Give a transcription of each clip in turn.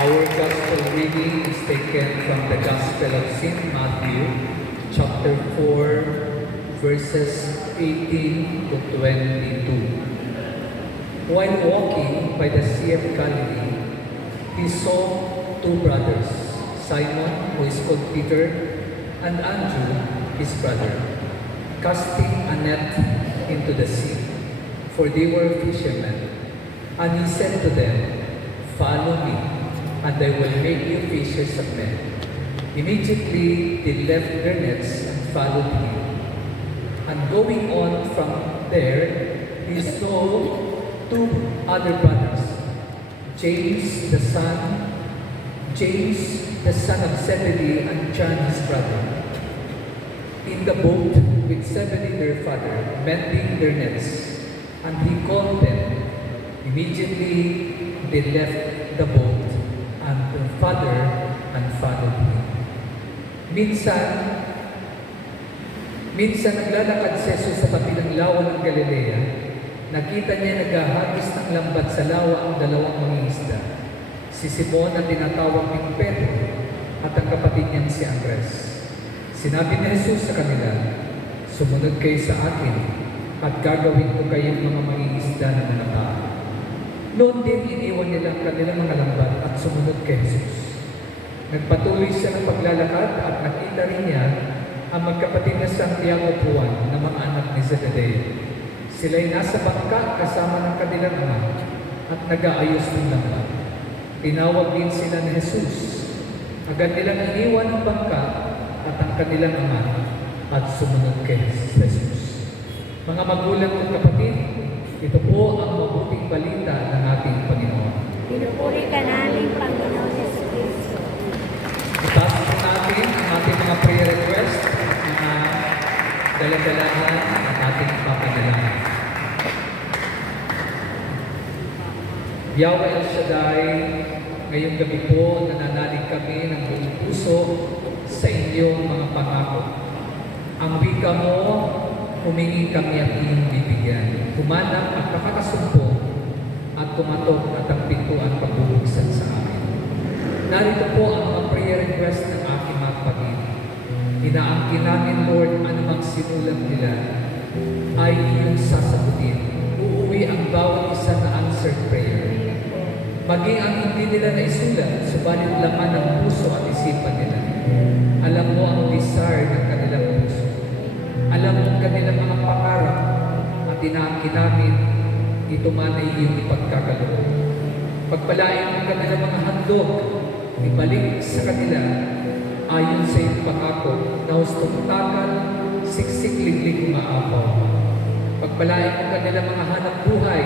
Our gospel reading is taken from the Gospel of St. Matthew, chapter 4, verses 18 to 22. While walking by the Sea of Galilee, he saw two brothers, Simon, who is called Peter, and Andrew, his brother, casting a net into the sea, for they were fishermen. And he said to them, "Follow me, and I will make you fishers of men." Immediately they left their nets and followed him. And going on from there, he saw two other brothers, James the son of Zebedee, and John his brother, in the boat with Zebedee their father, mending their nets. And he called them. Immediately they left the boat and their father and followed him. Minsan naglalakad si Jesus sa tabi ng lawa ng Galilea. Nakita niya naghahagis ng lambat sa lawa ang dalawang mangingisda, si Simon na tinatawag ng Pedro at ang kapatid niyang si Andres. Sinabi ni Jesus sa kanila, "Sumunod kayo sa akin at gagawin ko kayong mga mangingisda ng mga tao." Noon din iniwan nila ang kanilang mga lambat at sumunod kay Jesus. Nagpatuloy siya ng paglalakad at nakita rin niya ang magkapatid na Santiago at Juan na mga anak ni Zebedee. Sila'y nasa bangka kasama ng kanilang ama at nag-aayos ng lambat. Tinawag din sila ni Jesus. Agad nilang iniwan ang bangka at ang kanilang ama at sumunod kay Jesus. Mga magulang at kapatid, ito po ang mabuting balita ng ating Panginoon. Pinupuri ka namin, Panginoon Yesu Cristo. Itaas po natin ang ating mga prayer request na daladalahan at ating papadalahan. Yahweh El Shaddai, ngayong gabi po nananalig kami ng buong puso sa inyong mga pangako. Ang wika mo, humingi kami at iyong bibigyan. Humanap at nakakasumpo at kumatok at ang pintuan pagbubuksan sa amin. Narito po ang mga prayer request ng aking mga kapatid. Inaangkin namin, Lord, anumang sinulat nila ay iyong sasagutin. Uuwi ang bawat isa na answered prayer. Maging ang hindi nila naisulat, subalit laman ng puso at isipan nila. Alam mo ang desire ng kanilang puso. Alam mo ang kanilang mga pangarap at inaangkin namin, ito man ay iyong ipagkakaloob. Pagpalain ang kanilang mga handog, ibalik sa kanila ayon sa iyong pangako na hustong takal, siksik liglig maapaw. Pagpalain ang kanilang mga hanap buhay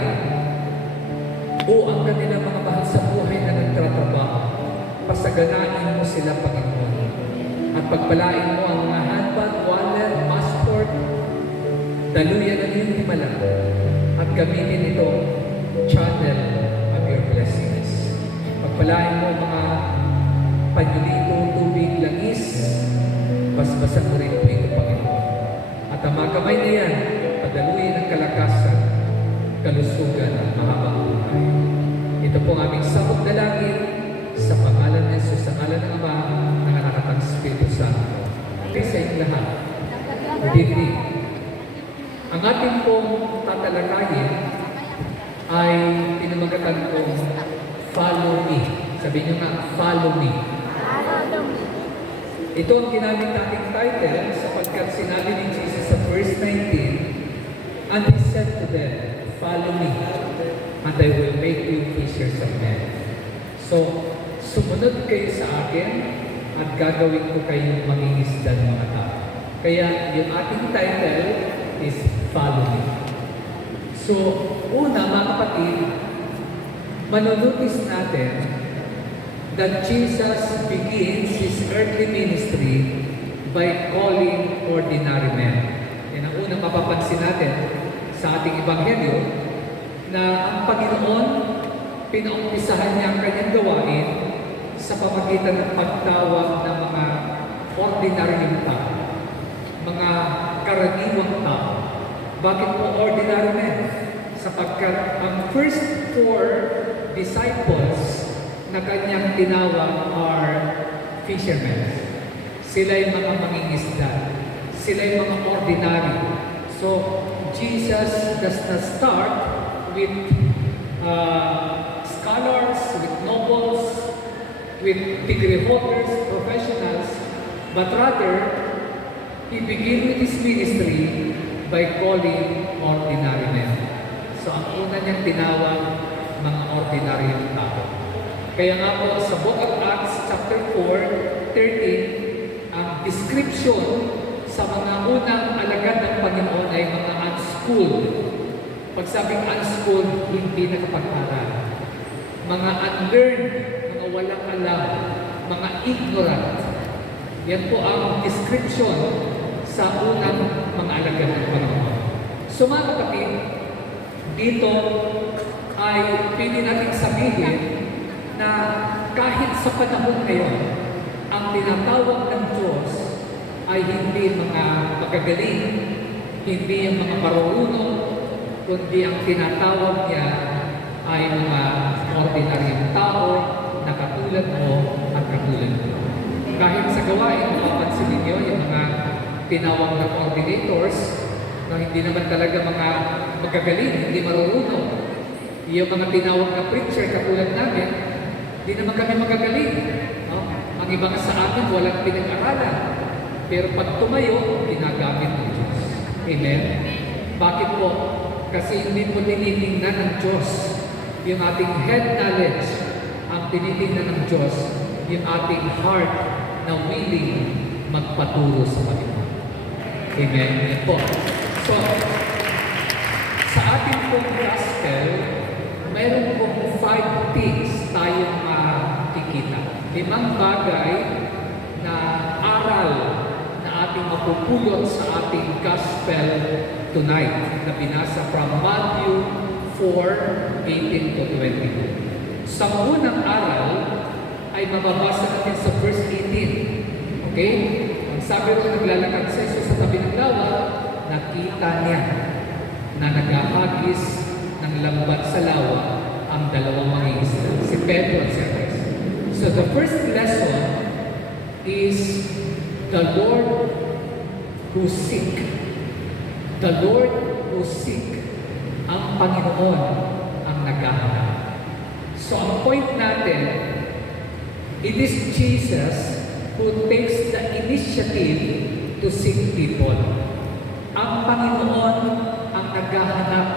o ang kanilang mga mahal sa buhay na nagtratrabaho. Pasaganain mo sila, Panginoon. At pagpalain mo ang mga handbag, wallet, passport, daluyan ng iyong himala at gamitin itong channel of your blessings. Pagpalain mo mga panyulito, tubig, langis, basbasan mo rin po ito, Panginoon. At ang mga kamay na yan, padaluyin ng kalakasan, kalusugan at mahabang buhay. Ito po ang aming sabog dalangin sa pangalan ni Jesus, sa ngalan ng Ama, ng Anak at ng Espiritu Santo. Peace sa inyong lahat. Good evening. Ang ating pong tatalakayin ay pinamagatan kong Follow Me. Sabi niyo nga, Follow Me. Ito ang ginamit nating title sapagkat sinabi ni Jesus sa verse 19, "And he said to them, Follow me, and I will make you fishers of men." So, sumunod kayo sa akin at gagawin ko kayong mangingisda ng mga tao. Kaya yung ating title is Follow Me. So, una mga kapatid, manonotice natin that Jesus begins His earthly ministry by calling ordinary men. Yan ang unang mapapansin natin sa ating Ebanghelyo, na ang Panginoon, pinaumpisahan niya ang kanyang gawain sa pamagitan ng pagtawag ng mga ordinaryong tao, mga karaniwang tao. Bakit po ordinary men? Sapagkat ang first four disciples na kanyang tinawag are fishermen. Sila'y mga mangingisda. Sila'y mga ordinary. So, Jesus does not start with scholars, with nobles, with degree holders, professionals, but rather, He began with His ministry by calling ordinary men. So, ang una niyang tinawag, mga ordinaryong tao. Kaya nga po, sa Book of Acts, chapter 4, 13, ang description sa mga unang alagad ng Panginoon ay mga unschooled. Pag sabing unschooled, hindi nakapag-aral. Mga unlearned, mga walang alam, mga ignorant. Yan po ang description sa unang mga alagad ng Panginoon. So mga kapatid, dito ay pwede natin sabihin na kahit sa panahon ngayon, ang tinatawag ng Diyos ay hindi mga magagaling, hindi yung mga marunong, kundi ang tinatawag niya ay mga ordinaryong tao na katulad mo at katulad mo. Kahit sa gawain, mapapansin ninyo yung mga tinawag na coordinators na hindi naman talaga mga magagaling, hindi marunong. Yung mga tinawag na preacher katulad namin, hindi naman kami magagaling. No? Ang iba nga sa amin, walang pinag-aralan. Pero pag tumayo, ginagamit ng Diyos. Amen? Bakit po? Kasi hindi po tinitingnan ng Diyos yung ating head knowledge. Ang tinitingnan ng Diyos, yung ating heart na willing magpaturo sa Panginoon. Amen? Yan po. So, sa ating pong gospel, mayroon pong 5 things tayong makikita. 5 bagay na aral na ating mapupulot sa ating gospel tonight na binasa from Matthew 4:18 to 22. Sa unang aral ay mababasa natin sa verse 18. Okay? Ang sabi rin naglalakad sa Jesus sa tabi ng lawa, nakita niya na naghahagis ng lambat sa lawa ang dalawang mangingisda, si Pedro at si Andres. So the first lesson is the Lord who seek. The Lord who seek. Ang Panginoon ang naghahanap. So ang point natin, it is Jesus who takes the initiative to seek people. Ang Panginoon ang naghahanap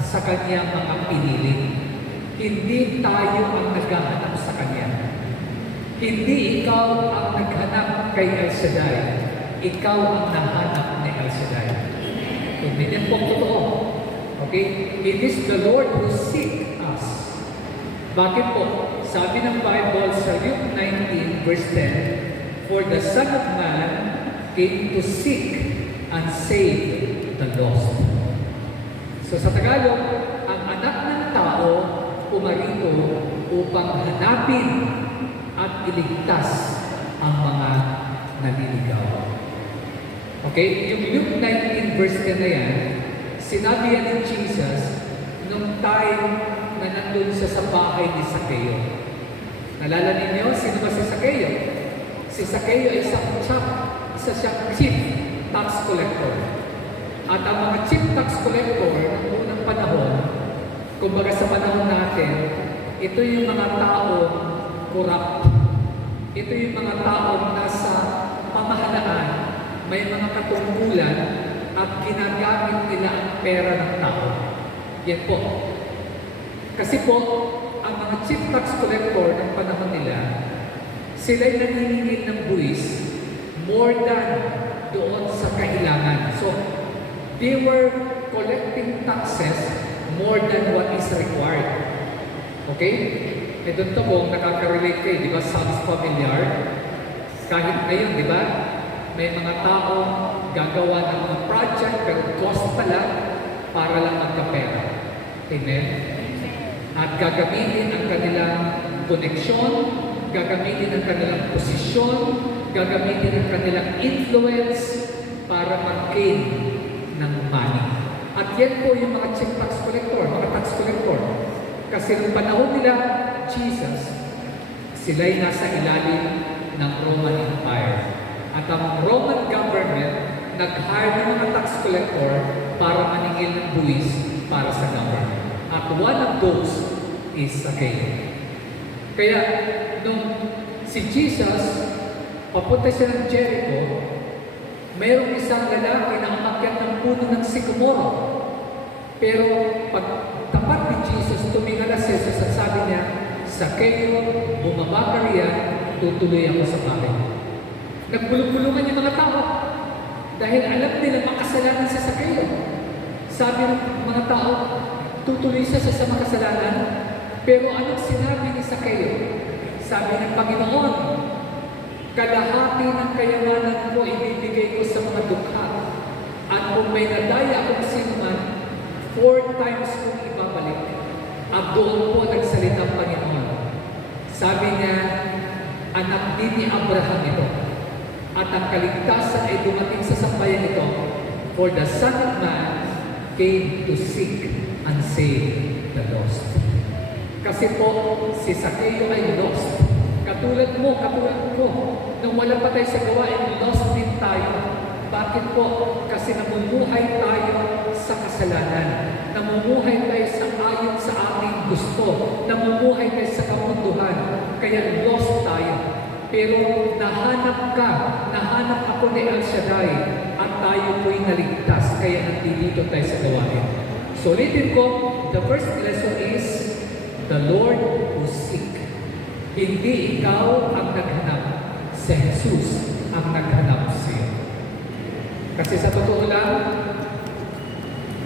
sa Kanyang mga pinili. Hindi tayo ang naghahanap sa Kanya. Hindi ikaw ang naghanap kay El Shaddai. Ikaw ang nahanap ni El Shaddai. Hindi yan po totoo. Okay? It is the Lord who seek us. Bakit po? Sabi ng Bible sa Luke 19 verse 10, "For the Son of Man came to seek and save the lost." So sa Tagalog, ang anak ng tao pumarito upang hanapin at iligtas ang mga naliligaw. Okay? Yung Luke 19 verse 10 na yan, sinabi yan ni Jesus nung time na nandun siya sa bahay ni Zaccheo. Nalala ninyo, sino ba si Zaccheo? Si Zaccheo ay isa siyang chief tax collector. At ang mga chief tax collector ng unang panahon, kumbaga sa panahon natin, ito yung mga taong corrupt. Ito yung mga taong nasa pamahalaan, may mga katungkulan at ginagamit nila ang pera ng tao. Yan po. Kasi po, ang mga chief tax collector ng panahon nila, sila'y naniningil ng buwis more than doon sa kailangan. So, they were collecting taxes more than what is required. Okay? E doon to kung nakaka-relate kayo, di ba? Sounds familiar. Kahit ngayon, di ba? May mga tao gagawa ng mga project pero cost pala para lang magkapera. Amen? At gagamitin ang kanilang koneksyon, gagamitin ang kanilang posisyon, gagamitin ang kanilang influence para mag-gain ng money. At yan po yung mga chief tax collector, mga tax collector. Kasi nung panahon nila, Jesus, Sila'y nasa ilalim ng Roman Empire. At ang Roman government nag-hire ng mga tax collector para maningil ng buwis para sa government. At one of those is Zacchaeus. Kaya, nung si Jesus, papunta siya ng Jericho, mayroong isang lalaki na umakyat ng puno ng sikomoro. Pero pag tapat ni Jesus, tumingala si Jesus at sabi niya, Zacchaeus, bumaba ka riyan, tutuloy ako sa bahay. Nagbulong-bulungan yung mga tao dahil alam nila makasalanan si Zacchaeus. Sabi ng mga tao, tutuloy siya sa makasalanan. Pero anong sinabi ni Zacchaeus? Sabi ng Panginoon, kalahati ng kayamanan ko ibibigay ko sa mga dukha. At kung may nadaya akong sinuman, 4 times kong ibabalik. At doon po nagsalita ang Panginoon. Sabi niya, anak din ni Abraham ito. At ang kaligtasan ay dumating sa sambayan ito. For the Son of Man came to seek and save the lost. Kasi po, si Zacchaeus ay lost. Katulad mo, katulad ko. Nung wala pa tayo sa gawain, lost din tayo. Bakit po? Kasi namumuhay tayo sa kasalanan. Namumuhay tayo sa ayon sa ating gusto. Namumuhay tayo sa kamunduhan. Kaya lost tayo. Pero nahanap ka, nahanap ako ni El Shaddai at tayo po'y naligtas. Kaya nandito tayo sa gawain. So ulitin ko, the first lesson is the Lord who seek. Hindi ikaw ang naghanap. Si Jesus ang naghanap sa iyo. Kasi sa totoo lang,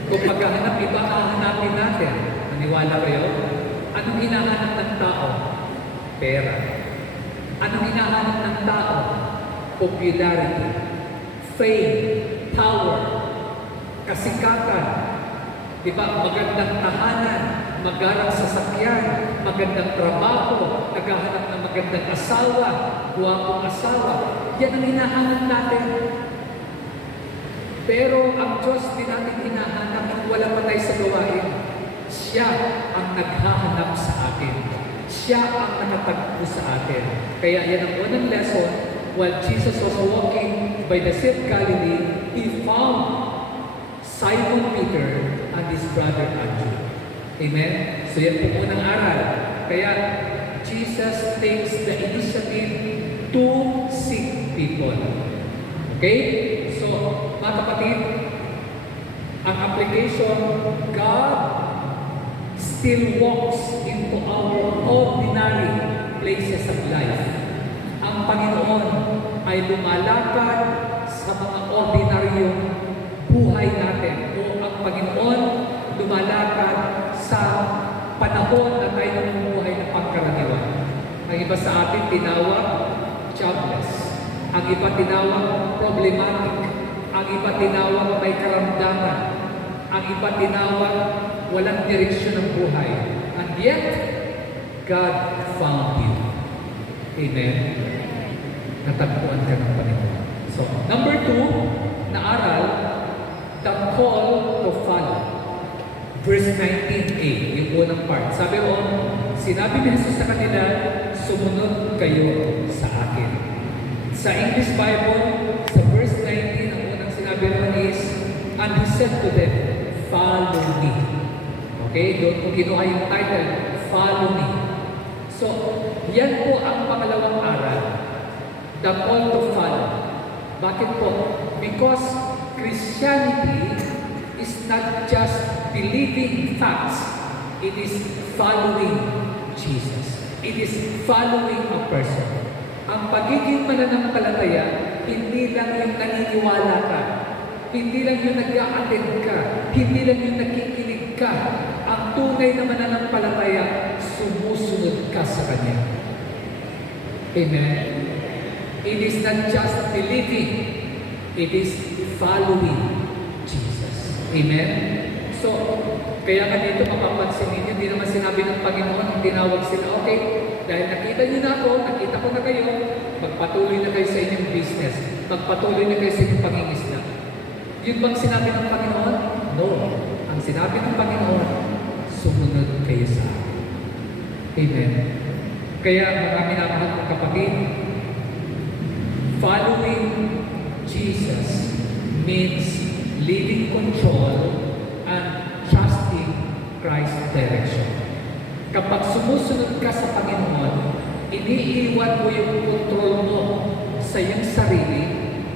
kung maghahanap iba, hahanapin natin. Naniwala kayo? Anong hinahanap ng tao? Pera. Anong hinahanap ng tao? Popularity, fame, power, kasikatan. Diba? Magandang tahanan, magarang sasakyan, magandang trabaho, naghahanap ng magandang asawa, guwapong asawa. Yan ang hinahanap natin. Pero ang Diyos din natin hinahanap at wala pa tayo sa gawain. Siya ang naghahanap sa atin. Siya ang nakatagpo sa atin. Kaya yan ang unang lesson. While Jesus was walking by the Sea of Galilee, He found Simon Peter and his brother Andrew. Amen? So yan po unang aral. Kaya Jesus takes the initiative to seek people. Okay? So, mga kapatid, ang application, God still walks into our ordinary places of life. Ang Panginoon ay lumalakad sa mga ordinaryong buhay natin. O ang Panginoon lumalakad sa panahon na tayo namumuhay ng pangkaraniwan. Ang iba sa atin tinawag jobless. Ang iba tinawag problematic. Ang iba tinawag may karamdaman. Ang iba tinawag walang direksyon ng buhay. And yet, God found you. Amen? Natagpuan ka ng Panginoon. So, number 2 na aral, the call to follow. Verse 19a, yung unang part. Sabi ko, sinabi ni Jesus sa kanila, sumunod kayo sa akin. Sa English Bible, sa verse 19, ang unang sinabi naman is, and He said to them, follow me. Okay, doon ko kinuha yung title, follow me. So, yan po ang pangalawang aral, the call to follow. Bakit po? Because Christianity is not just believing facts, it is following Jesus. It is following a person. Ang pagiging mananampalataya, hindi lang yung naniniwala ka, hindi lang yung nag-a-attend ka, hindi lang yung nakikinig ka. Ang tunay na mananampalataya, sumusunod ka sa Kanya. Amen? It is not just believing, it is following Jesus. Amen? So, kaya nga dito mapapansin ninyo, hindi naman sinabi ng Panginoon, ang tinawag sila, okay, dahil nakita niyo na ako, nakita ko na kayo, magpatuloy na kayo sa inyong business, magpatuloy na kayo sa inyong pangingisda. Yun bang sinabi ng Panginoon? No. Ang sinabi ng Panginoon, sumunod kayo sa akin. Amen. Kaya marami na mahal kong kapatid, following Jesus means leading control and trusting Christ's direction. Kapag sumusunod ka sa Panginoon, iniiwan mo yung kontrol mo sa iyong sarili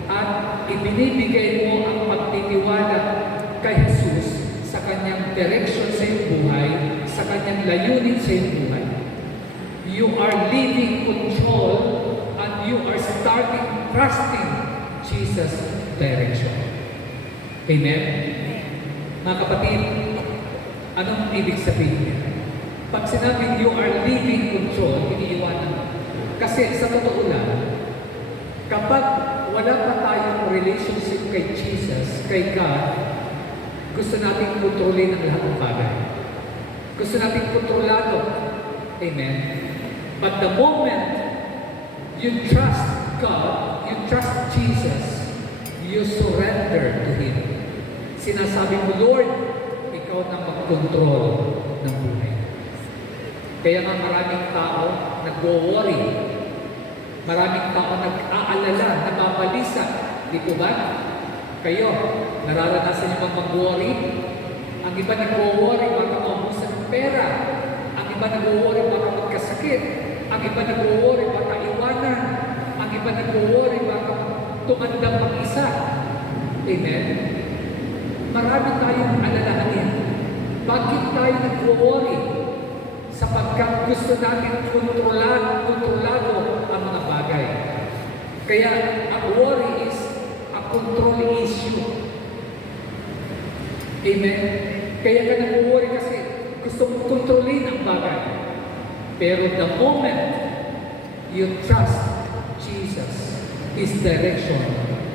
at ibinibigay mo ang pagtitiwala kay Jesus sa kanyang direction sa iyong buhay, sa kanyang layunin sa iyong buhay. You are leaving control and you are starting trusting Jesus' direction. Amen? Mga kapatid, anong ibig sabihin niya? Pag sinabing you are leaving control, iniiwanan mo. Kasi sa totoo lang, kapag wala pa tayong relationship kay Jesus, kay God, gusto natin kontrolin ang lahat ng bagay. Gusto natin kontrolado. Amen? But the moment you trust God, you trust Jesus, you surrender to Him. Sinasabi mo, Lord, ikaw na mag-control ng buhay. Kaya nga maraming tao nag-worry. Maraming tao nag-aalala, nababalisa. Di po ba? Kayo, nararanasan niyo mag-worry? Ang iba nag-worry baka maubusan ng pera. Ang iba nag-worry baka magkasakit. Ang iba nag-worry baka iwanan. Ang iba nag-worry baka tumanda mag-isa. Amen? Marami tayong alalahanin. Bakit tayo nag-worry? Sapagkat gusto natin kontrolado ang mga bagay. Kaya ang worry is a control issue. Amen? Kaya ka nag-worry kasi gusto mong kontrolin ang bagay. Pero the moment you trust Jesus, His direction,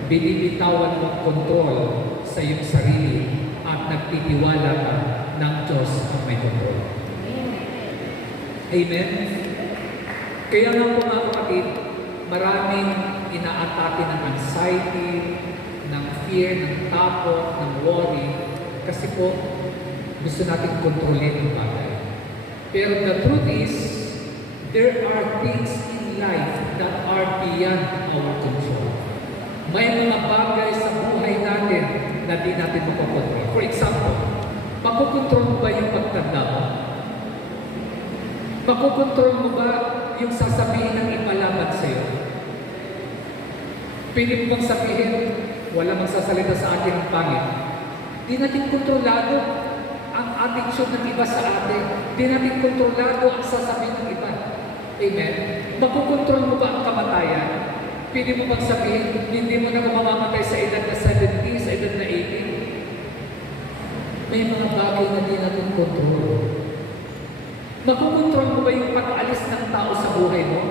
binibitawan mo control sa iyong sarili at nagtitiwala ka ng Diyos ang may control. Amen? Kaya nga po mga kapatid, maraming inaatake ng anxiety, ng fear, ng takot, ng worry, kasi po gusto natin kontrolin ang bagay. Pero the truth is, there are things in life that are beyond our control. May mga bagay sa buhay natin na di natin makokontrol. For example, makokontrol mo ba yung pagtanda mo? Makokontrol mo ba yung sasabihin ng ipalaban sa iyo? Pwede mo bang sabihin, wala magsasalita sa atin ng pangit? Di natin kontrolado ang attitude ng iba sa atin. Di natin kontrolado ang sasabihin ng iba. Amen? Makokontrol mo ba ang kamatayan? Pwede mo bang sabihin, hindi mo na mamamatay sa edad na 70, sa edad na 80? May mga bagay na di natin kontrol. Makukontrol mo ba yung pag-aalis ng tao sa buhay mo?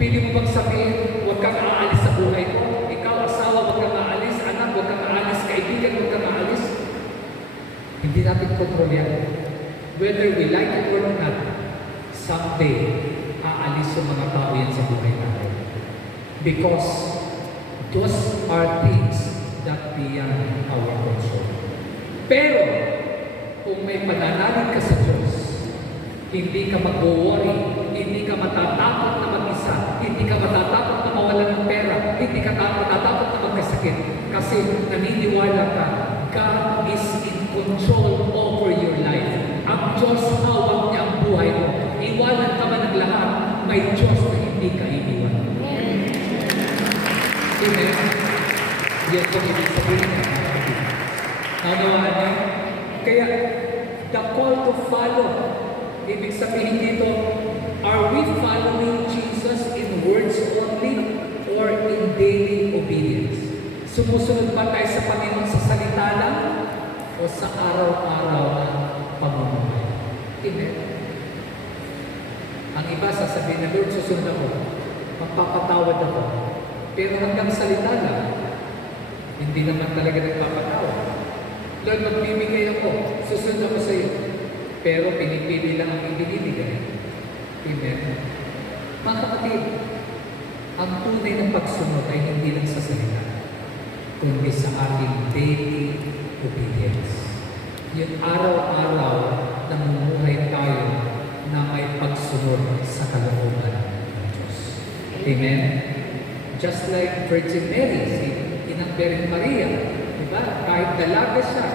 Pwede mo bang sabihin, huwag kang aalis sa buhay mo? Ikaw, asawa, huwag kang aalis. Anak, huwag kang aalis. Kaibigan, huwag kang aalis. Hindi natin kontrol yan. Whether we like it or not, someday, aalis yung mga tao yan sa buhay natin. Because those are things that beyond our control. Pero, kung may pananalig ka sa Diyos, hindi ka mag-worry, hindi ka matatakot na mag-isa, hindi ka matatakot na mawalan ng pera, hindi ka matatakot na magkasakit. Kasi naniniwala ka, God is in control over your life. Ang Diyos hawak niya ang buhay mo. Iwanan ka man ng lahat, may Diyos na hindi ka iniwan. Amen? Yan po ibig sabihin niya. Naunawaan niyo? Kaya, the call to follow, ibig sabihin dito, are we following Jesus in words only or in daily obedience? Sumusunod ba tayo sa Panginoon sa salita lang o sa araw-araw na pamumuhay? Amen? Ang iba sasabihin na, Lord, susunod ako, magpapatawad ako. Pero hanggang salita lang, hindi naman talaga nagpapatawad. Lord, magbibigay ako, susunod ako sa iyo. Pero pinipili lang ang ibinibigay. Amen? Mga kapatid, ang tunay ng pagsunod ay hindi lang sa salita, kundi sa ating daily obedience. Yung araw-araw na mumuhay tayo na may pagsunod sa kalooban ng Diyos. Amen? Just like Virgin Mary, si Inang Birhen Maria, diba? Kahit dalaga siya,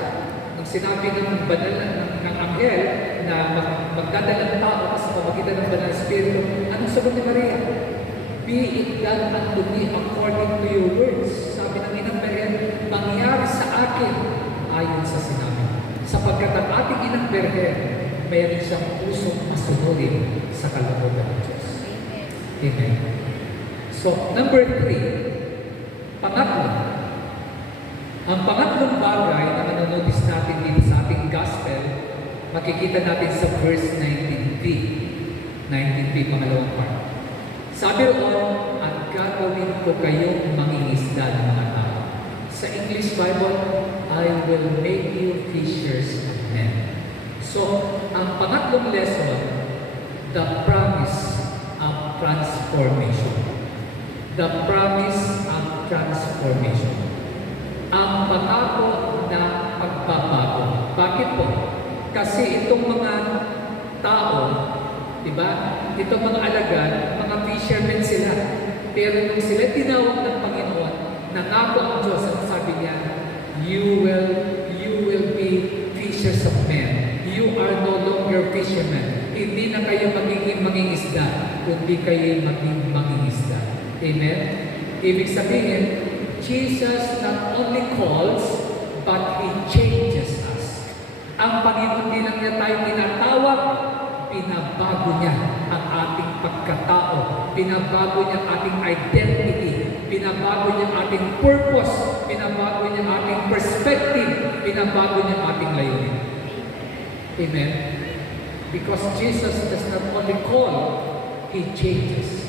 nung sinabi ng banal ng anghel na magdadalang tao sa pamagitan ng banal na Espiritu, anong sagot ni Maria? Be it done unto me according to your words. Sabi ng Inang Birhen, mangyari sa akin ayon sa sinabi. Sapagkat ang ating Inang Birhen, mayroon siyang pusong masunurin sa kalooban ng Diyos. Amen. So, number 3, pangatlo. Ang pangatlong bagay na manonotice natin dito sa ating gospel, makikita natin sa verse 19b. 19b, pangalawang part. Sabi roon, at gagawin ko kayong mangingisda ng mga tao. Sa English Bible, I will make you fishers of men. So, ang pangatlong lesson, the promise of transformation. The promise of transformation. Ang pangako na pagbabago. Bakit po? Kasi itong mga tao, diba? Itong mga alagad, mga fishermen sila. Pero nung sila tinawag ng Panginoon, nangako ang Diyos at sabi niya, you will be fishers of men. You are no longer fishermen. Hindi na kayo magiging mangingisda, kundi kayo maging mangingisda. Amen? Ibig sabihin, Jesus not only calls, but He changes us. Ang Panginoon din lang niya tayo tinatawag, pinabago niya ang ating pagkatao, pinabago niya ang ating identity, pinabago niya ang ating purpose, pinabago niya ang ating perspective, pinabago niya ang ating layunin. Amen? Because Jesus does not only call, He changes.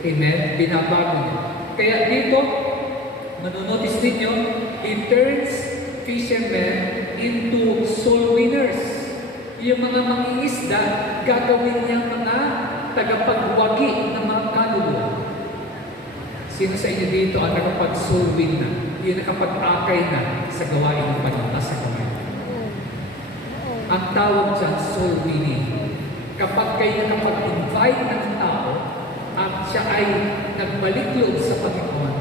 Amen? Binabago niya. Kaya dito, manonotice ninyo, He turns fishermen into soul winners. Yung mga mangingisda, gagawin niya mga tagapagwagi ng mga kaluluwa. Sino sa inyo dito ang nakapag-soul win na? Yung nakapag-akay na sa gawain ng Panginoon sa kamay. Ang tawag dyan, soul winning. Kapag kayo nakapag-invite ng tao at siya ay nagbalik loob sa Panginoon,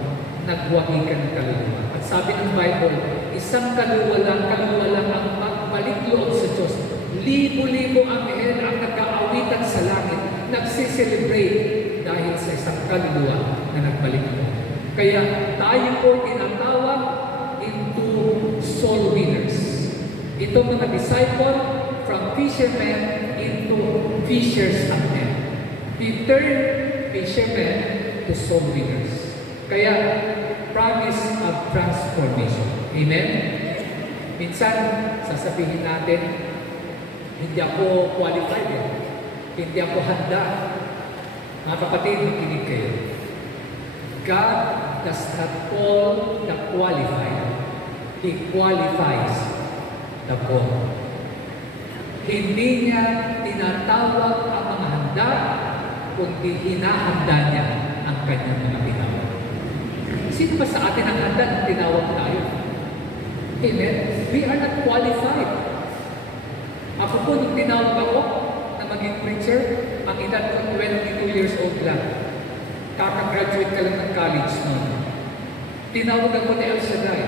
nagwagi ka ng kaluluwa. At sabi ng Bible, isang kaluluwa lang ang magbalik loob sa Diyos. Libo-libo anghel ang nag-aawitan sa langit, nagsiselebrate dahil sa isang kaluluwa na nagbalik loob. Kaya tayo po tinatawag into soul winners. Ito mga disciple from fishermen into fishers of men. He turned fishermen to soul winners. Kaya, promise of transformation. Amen? Minsan, sasabihin natin, hindi ako qualified eh. Hindi ako handa. Mga kapatid, makinig kayo. God does not call the qualified. He qualifies the called. Hindi niya tinatawag ang mga handa, kundi hinahanda niya ang kanyang mga tinawag. Sino ba sa atin ang handa ng tinawag tayo? Amen? We are not qualified. Ako po, nung tinawag ako na maging preacher, ang edad ko 22 years old lang. Kakagraduate ka lang ng college noon. Tinawag ako ni El Shaddai.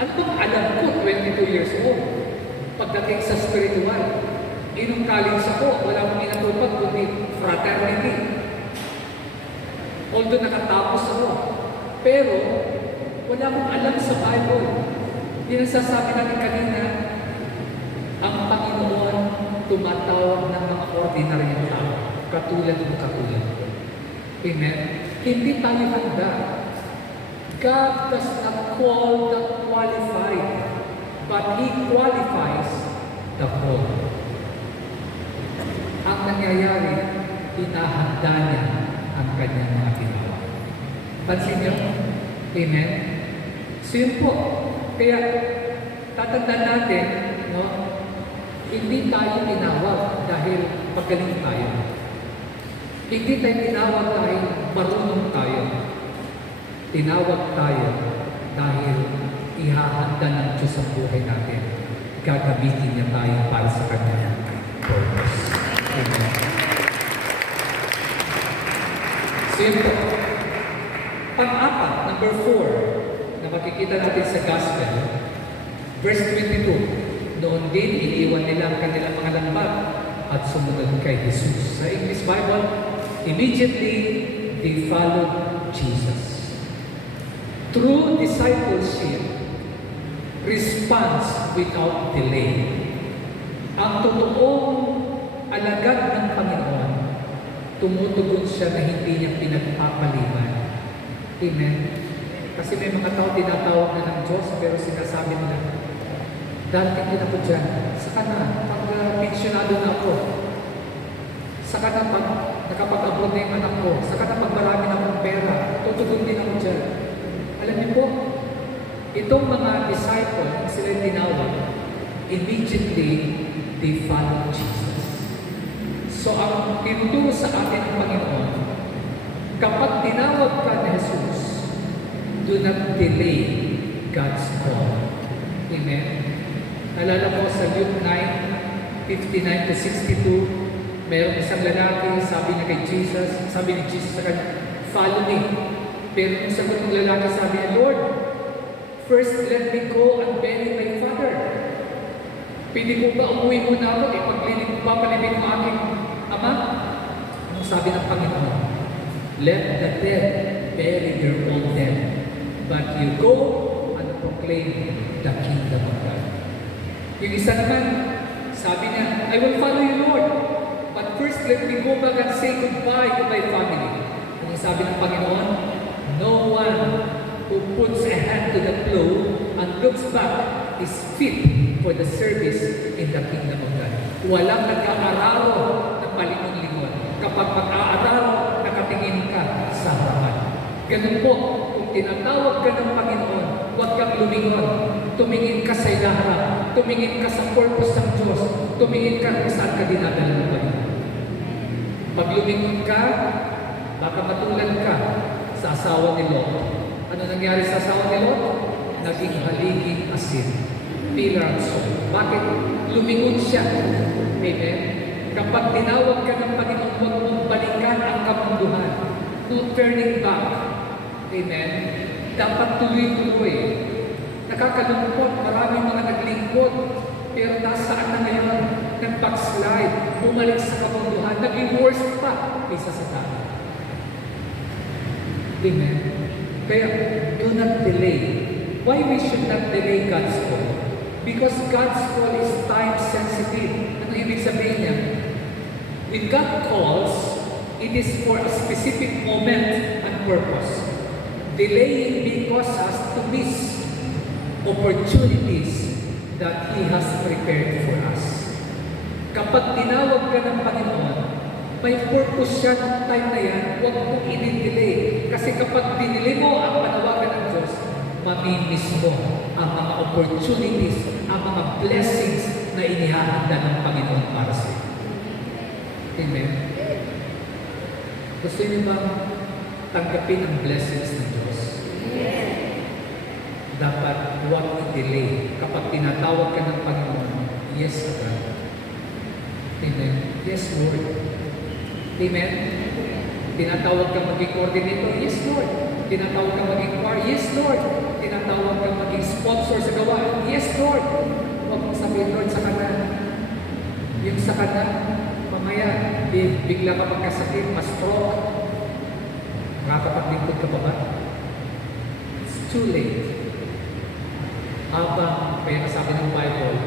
Ano bang alam ko 22 years old? Pagdating sa spiritual. Inong college ako, wala mong inatupag kundi fraternity. Although nakatapos ako. Pero, wala mong alam sa Bible. Yung nasasabi natin kanina, ang Panginoon tumatawag ng mga ordinaryong tao. Katulad mo, katulad ko. Amen? Hindi tayo handa. God does not call the qualified, but He qualifies the called. Ang nangyayari, hinahanda niya ang kanyang mga tinawag. Pansin niyo? Amen? So yun po. Kaya, tatandaan natin, no? Hindi tayo tinawag dahil magaling tayo. Hindi tayo tinawag dahil marunong tayo. Tinawag tayo dahil ihahanda ng Diyos ang buhay natin. Gagamitin niya tayo para sa kanyang purpose. Amen. So yun po. Pang-apat, number 4, na makikita natin sa Gospel, verse 22, noon din iniwan nila ang kanilang mga lambat at sumunod kay Jesus. Sa English Bible, immediately they followed Jesus. True discipleship responds without delay. Ang totoong alagad ng Panginoon, tumutugon siya na hindi niya pinagpapaliban. Amen? Kasi may mga tao tinatawag na ng Diyos, pero sinasabi nila, darating din ako dyan. Saka na, pag pensyonado na ako. Saka na, pag nakapag-abroad na yung anak ko. Saka na, pag marami na akong pera. Tutugon din ako dyan. Alam niyo po, itong mga disciple, sila yung tinawag, immediately, they follow Jesus. So, ang tinuturo sa atin ng Panginoon, kapag tinawag ka ni Jesus, do not delay God's call. Amen? Nalala ko sa Luke 9:59 to 62, mayroong isang lalaki, sabi niya kay Jesus, sabi ni Jesus sa kanya, follow me. Pero yung sagot ng lalaki, sabi niya, Lord, first let me go and bury my father. Pwede mo ba umuwi mo na ako, papalibig mo aking ama? Anong sabi ng Panginoon? Let the dead bury their own dead, but you go and proclaim the kingdom of God. Yung isa naman, sabi niya, I will follow you, Lord, but first let me go back and say goodbye to my family. Anong sabi ng Panginoon? No one who puts a hand to the plow and looks back is fit for the service in the kingdom of God. Walang nag-aararo ng palingon-lingon. Kapag mag-aararo, nakatingin ka sa harapan. Ganun po, kung tinatawag ka ng Panginoon, huwag kang lumingon. Tumingin ka sa ilaharap. Tumingin ka sa purpose ng Diyos. Tumingin ka kung saan ka dinadala ng Panginoon. Pag lumingon ka, baka matulad ka sa asawa ni Lot. Ano nangyari sa asawa ni Lot? Naging haliging asin. Pillar of salt. Bakit? Lumingon siya. Amen? Kapag tinawag ka ng Panginoon, huwag mong balikan ang kamunduhan. No turning back. Amen? Dapat tuloy-tuloy. Nakakalungkot, maraming mga naglingkod. Pero nasaan na ngayon? Nag-backslide. Bumalik sa kamunduhan. Naging worse pa kaysa sa tao. Amen? Kaya, do not delay. Why we should not delay God's call? Because God's call is time-sensitive. Ano ibig sabihin niya? When God calls, it is for a specific moment and purpose. Delaying may cause us to miss opportunities that He has prepared for us. Kapag tinawag ka ng Panginoon, may purpose siya ng time na yan, huwag mong i-delay. Kasi kapag dinilay mo ang panawagan ng Diyos, mamimiss mo ang mga opportunities, ang mga blessings na inihahanda ng Panginoon para sa iyo. Amen? Gusto niyo bang tanggapin ang blessings ng Diyos? Dapat huwag i-delay. Kapag tinatawag ka ng Panginoon, yes, God. Amen? Yes, Lord. Amen? Tinatawag ka maging coordinator? Yes, Lord. Tinatawag ka maging choir? Yes, Lord. Tinatawag ka maging sponsor sa gawain? Yes, Lord. Huwag mong sabihin, Lord, sa kanan. Yung sa kanan, mamaya, bigla ka magkasakit, ma-stroke. Makakapaglingkod ka pa ba? It's too late. Kaya sabi ng Bible,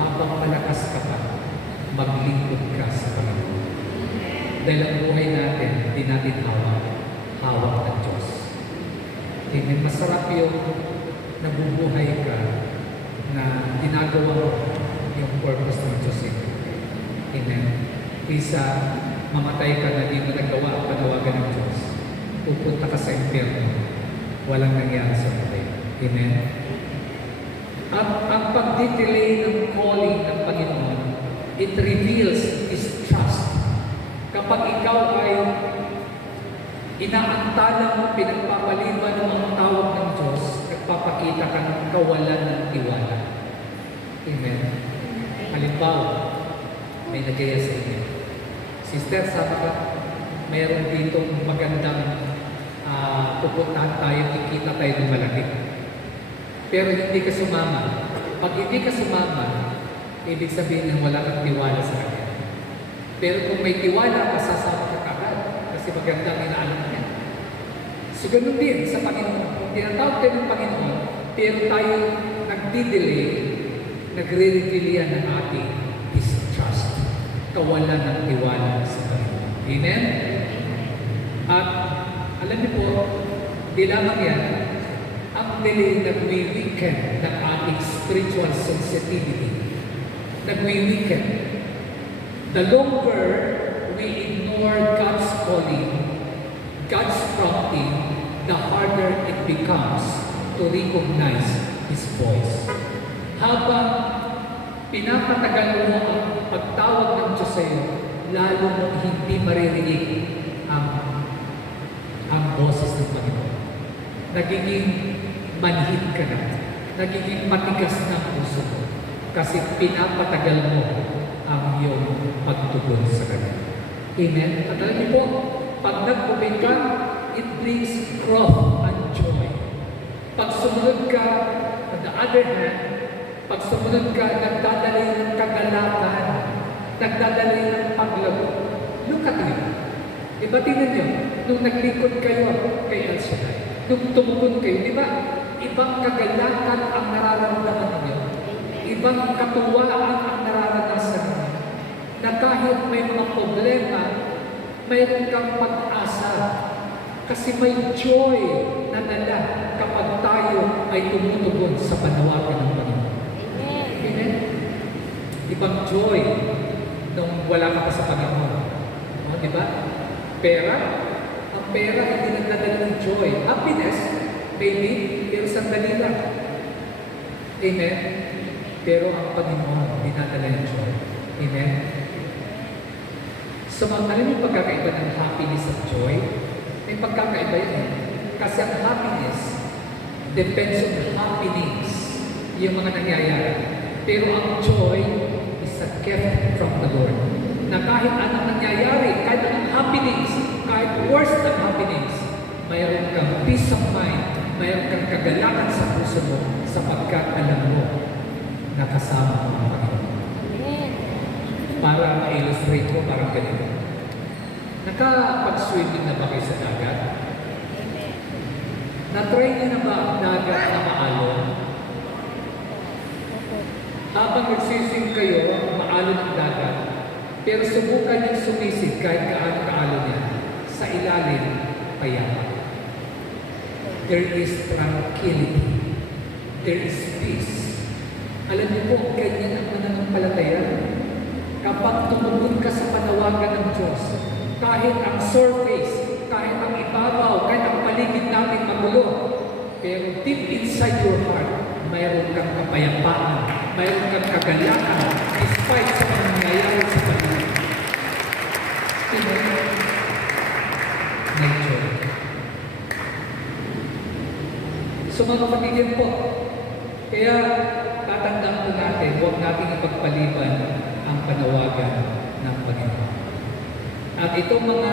habang malakas ka pa, maglingkod ka sa Panginoon. Dahil ang buhay natin, di natin hawak ng Diyos. Amen. Masarap yung nabubuhay ka na ginagawa mo yung purpose ng Diyos. Amen. Kaysa mamatay ka na di mo nagawa ang panawagan ng Diyos, pupunta ka sa impyerno, walang nangyari sa buhay. Amen. At ang pag-delay ng calling ng Panginoon, it reveals His trust. Kapag ikaw ay inaantala mo, pinagpapaliban ng mga tawag ng Diyos, nagpapakita ka ng kawalan ng tiwala. Amen. Halimbawa, may nagaya sa inyo. Sister, sama ka, mayroon dito magandang pupuntahan tayo, kikita tayo ng malaki. Pero hindi ka sumama. Pag hindi ka sumama, ibig sabihin na wala kang tiwala sa Kanya. Pero kung may tiwala ka, sasama ka agad. Kasi magandang inaalam niya. So ganun din sa Panginoon. Kung tinatawag tayo ng Panginoon, pero tayo nagdidelay, nagre-reveal yan ng ating distrust. Kawalan ng tiwala sa Panginoon. Amen? At alam niyo po, di lamang yan, ang delay nagwi-weaken ng ating spiritual sensitivity. Nagwi-weaken. The longer we ignore God's calling, God's prompting, the harder it becomes to recognize His voice. Habang pinapatagal mo ang pagtawag ng Diyos sa iyo, lalo mo hindi maririnig ang boses ng Panginoon. Nagiging manhid ka na. Nagiging matigas na ang puso mo. Kasi pinapatagal mo ang iyong pagtugon sa Kanya. Amen? At alam niyo po, pag nag-obey ka, it brings growth and joy. Pag sumunod ka, on the other hand, pag sumunod ka, nagdadali ng kagalakan, nagdadali ng paglago. Look at it. Diba tingnan niyo, nung naglingkod kayo kay El Shaddai, nung tumugon kayo, di ba, ibang kagalakan ang nararamdaman ninyo. Ibang katuwaan ang nararanasan ninyo. Na kahit may mga problema, mayroon kang pag-asa. Kasi may joy na dala kapag tayo ay tumutugon sa panawagan ng Panginoon. Amen? Ibang joy nung wala ka pa sa Panginoon. O, di ba? Pera, ang pera hindi nagdadala ng joy. Happiness, maybe, pero sandali lang. Amen? Pero ang Panginoon, dinadala ng joy. Amen? So, alam yung pagkakaiba ng happiness at joy? May pagkakaiba yun. Kasi ang happiness depends on the happenings, yung mga nangyayari. Pero ang joy is a gift from the Lord. Na kahit anong nangyayari, kahit anong happenings, kahit worst ng happenings, mayroon kang peace of mind, mayroon kang kagalakan sa puso mo sapagkat alam mo na kasama mo ang Panginoon. Para ma-illustrate ko, parang ganito. Nakapag-swimming na ba kayo sa dagat? Na-try niyo na ba ang dagat na maalon? Habang nagsising kayo, maalon ang dagat, pero subukan niyong sumisid kahit gaano kaalon niya, sa ilalim, payapa. There is tranquility. There is peace. Alam niyo po, ganyan ang mananampalataya. Kapag tumugon ka sa panawagan ng Diyos, kahit ang surface, kahit ang ibabaw, kahit ang paligid natin magulo, pero deep inside your heart, mayroon kang kapayapaan, mayroon kang kagalakan, despite sa mga nangyayari sa paligid. Nature. So mga kapatid po, kaya tatandaan po natin, huwag natin ipagpaliban ang panawagan ng Panginoon. At itong mga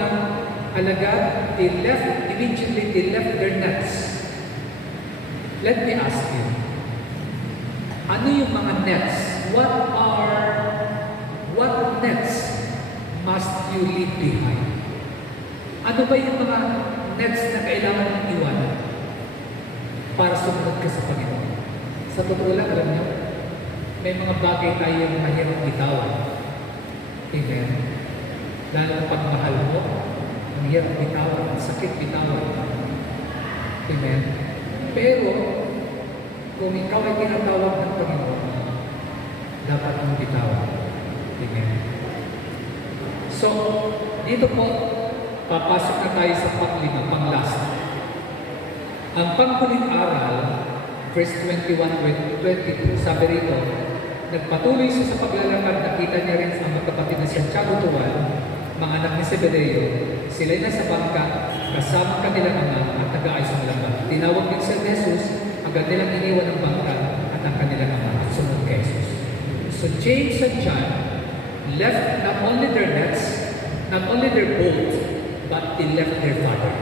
alagad, immediately they left their nets. Let me ask you, ano yung mga nets? What nets must you leave behind? Ano ba yung mga nets na kailangan mong iwanan para sumunod ka sa Panginoon? Sa totoo lang, alam niyo, may mga bagay tayong mahirap bitawan. Amen. Lalo pag mahal mo, ang hirap bitawan, ang sakit bitawan. Amen. Pero, kung ikaw ay tinatawag ng Panginoon, dapat mong bitawan. Amen. So, dito po, papasok na tayo sa pang-last. Ang panghuling aral, verse 21-22, sabi rito, nagpatuloy siya sa paglalakad, nakita niya rin ang magkapatid na Santiago Tuwan, mga anak ni Zebedeo, sila'y nasa bangka, kasama kanilang ama at nag-aayos ng lambat. Tinawag din si Jesus, agad nilang iniwan ang bangka at ang kanilang ama at sumunod kay Jesus. So James and John left not only their nets, not only their boat, but they left their father.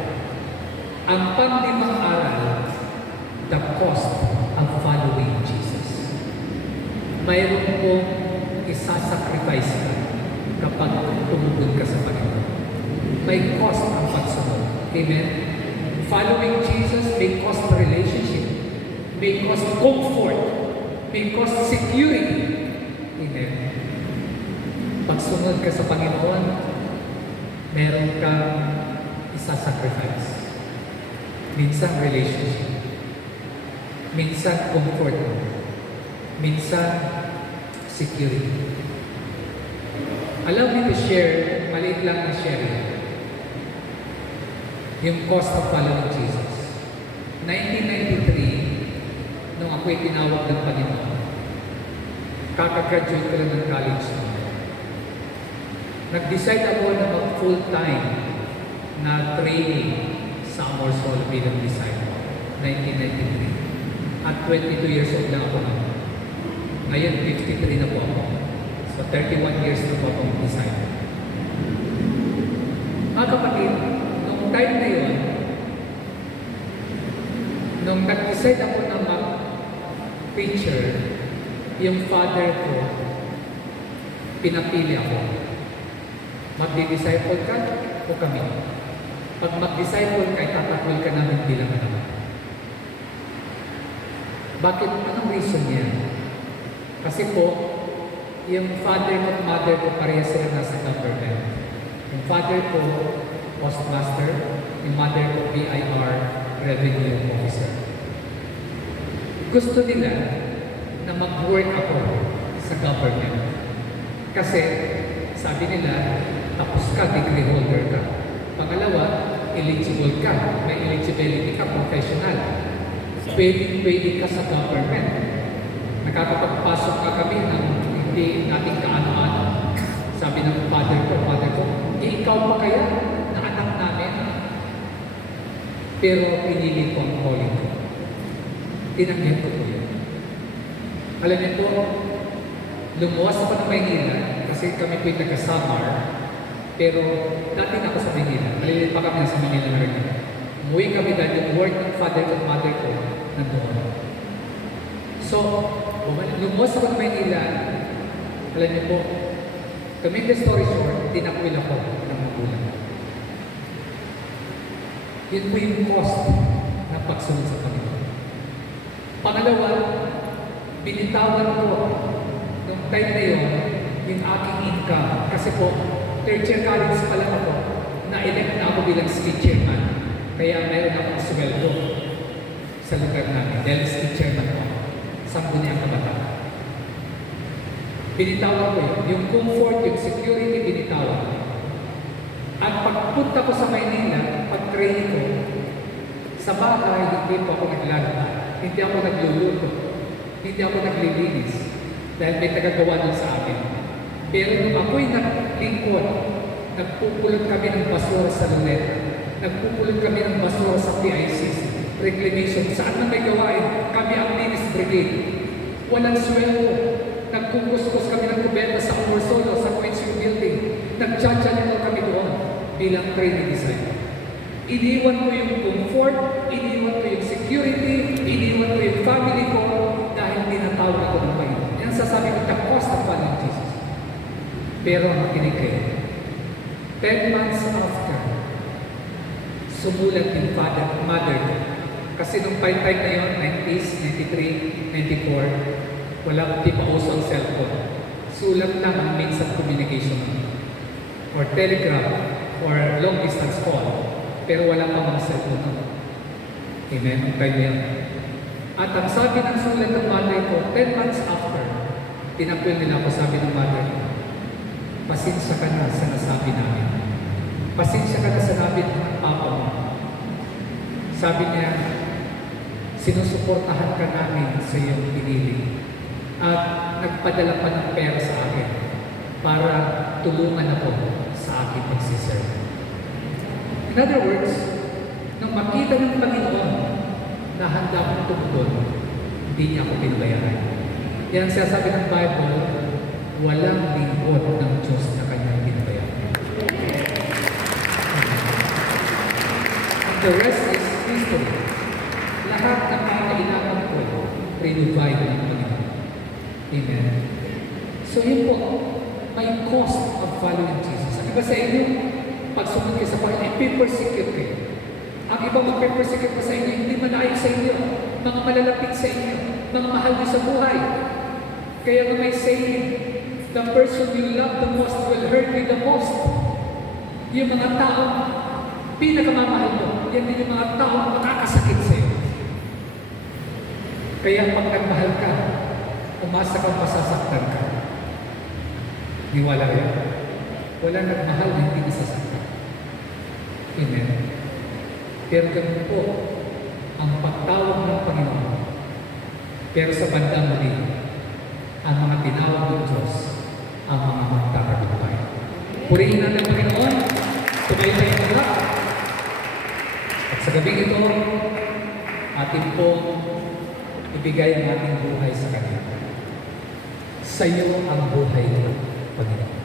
Ang panglimang aral, the cost of following Jesus. Mayroon pong isasacrifice ka kapag tumubod ka sa Panginoon. May cost ang pagsunod. Amen? Following Jesus may cost relationship, may cost comfort, may cost security. Amen? Pagsunod ka sa Panginoon, meron kang isasacrifice. Minsan relationship, minsan comfort, minsan security. Allow me to share, maliit lang na sharing, yung cost of following Jesus. 1993, nung ako'y tinawag ng Panginoon, kakagraduate ko lang ng college noon. Nag-decide ako na mag-full-time na training sa Amorsol bilang disciple. 1993. At 22 years old lang ako noon. Ngayon, 53 na po ako. So, 31 years na po akong disciple. Mga kapatid, nung time na yun, nung nag-decide ako na mag-preacher, yung father ko, pinapili ako. Magdi-disciple ka o kami? Pag mag-disciple ka, itatakwil ka namin bilang anak. Bakit? Anong reason niya? Kasi po, yung father at mother ko parehas sila nasa government. Yung father ko, postmaster, yung mother ko, BIR, revenue officer. Gusto nila na mag-work ako sa government. Kasi, sabi nila, tapos ka, degree holder ka. Pangalawa, eligible ka. May eligibility ka, professional. Pwede ka sa government. Nakakapagpasok ka kami ng hindi natin kaano-ano. Sabi ng father ko, ikaw pa kaya na anak namin? Pero pinili ko ang calling ko. Tinanggap ko po yun. Alam niyo po, lumuwas ako ng Maynila kasi kami po'y taga-Samar. Pero dati na ako sa Manila. Nalilit pa kami sa Manila na rin. Umuwi kami dahil yung work ng father at mother ko nandoon. So, lumuwas ako ng Manila. Alam niyo po, to make the story short, tinakwil ako ng magulang. Yun po yung cost ng pagsunod sa Panginoon. Pangalawa, binitawan ko nung time na yun, yung aking income. Kasi po, third year college pa lang ako, na-elect na ako bilang speed chairman. Kaya mayroon akong sweldo sa lugar namin. Dahil speed chairman ko, Sangguniang Kabataan. Binitawan ko yun. Yung comfort, yung security, binitawan ko. At pagpunta ko sa Maynila, pag-training ko, sa bahay, hindi po ako naglalaba. Hindi ako nagluluto. Hindi ako naglilinis. Dahil may tagagawa nun sa akin. Pero nung ako'y naglingkod, nagpupulot kami ng basura sa Luneta. Nagpupulot kami ng basura sa PICC. Reclamation. Saan na may gawain? Kami ang linis brigade. Walang sweldo. Nagkukuskus kami ng kubeta sa Amorsolo, sa Queensview Building. Nagchachalinol kami doon bilang training designer. Iniwan ko yung comfort, iniwan ko yung security, iniwan ko yung family ko dahil tinatawag ako ng Panginoon. Yan sasabi ko, the cost of following Jesus. Pero makinig kayo. 10 months after, sumulat yung mother ko. Kasi nung time na yun, 90s, 93, 94, wala di pa uso ang cellphone. Sulat lang ang means of communication. Or telegram, or long distance call. Pero wala pa mga cellphone. Amen? Ang time na yun. At ang sabi ng sulat ng mother ko, 10 months after, tinakwil nila ako, sabi ng mother ko, pasensya ka na sa nasabi namin. Pasensya ka na sa nabi ng papa mo. Sabi niya, sinusuportahan ka namin sa iyong pinili. At nagpadala pa ng pera sa akin para tulungan ako sa aking pagsiserve. In other words, nung makita ng Panginoon na handa akong tumugon, hindi niya ako pinabayaran. Yan ang sinasabi ng Bible, walang lingkod ng Diyos na kanyang binabayaran. And the rest is history. Lahat ng mga kailangan ko, provide ng Panginoon. Amen. So yun po, may cost of following Jesus. Ang iba sa inyo, pag sumunod kayo sa Panginoon, ipipersecute kayo. Ang iba magpipersecute pa sa inyo, hindi manaayos sa inyo, mga malalapit sa inyo, mga mahal niyo sa buhay. Kaya nga may saying, the person you love the most will hurt you the most. Yung mga taong pinakamamahal mo, yan din yung mga taong makakasakit sa iyo. Kaya pag nagmahal ka, umasa kang masasaktan ka. Niwala yan. Wala nagmahal na hindi masasaktan. Amen. Pero ganun po ang pagtawag ng Panginoon. Pero sa bandang muli, ang mga tinawag ng Diyos, ang mga magtatagumpay. Purihin natin ang Panginoon, tumayo tayo ng lahat. At sa gabi ito, atin po ibigay ang ating buhay sa Kanya. Sa iyo ang buhay ng Panginoon.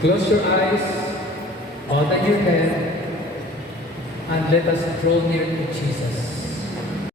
Close your eyes, hold on your head, and let us draw near to Jesus.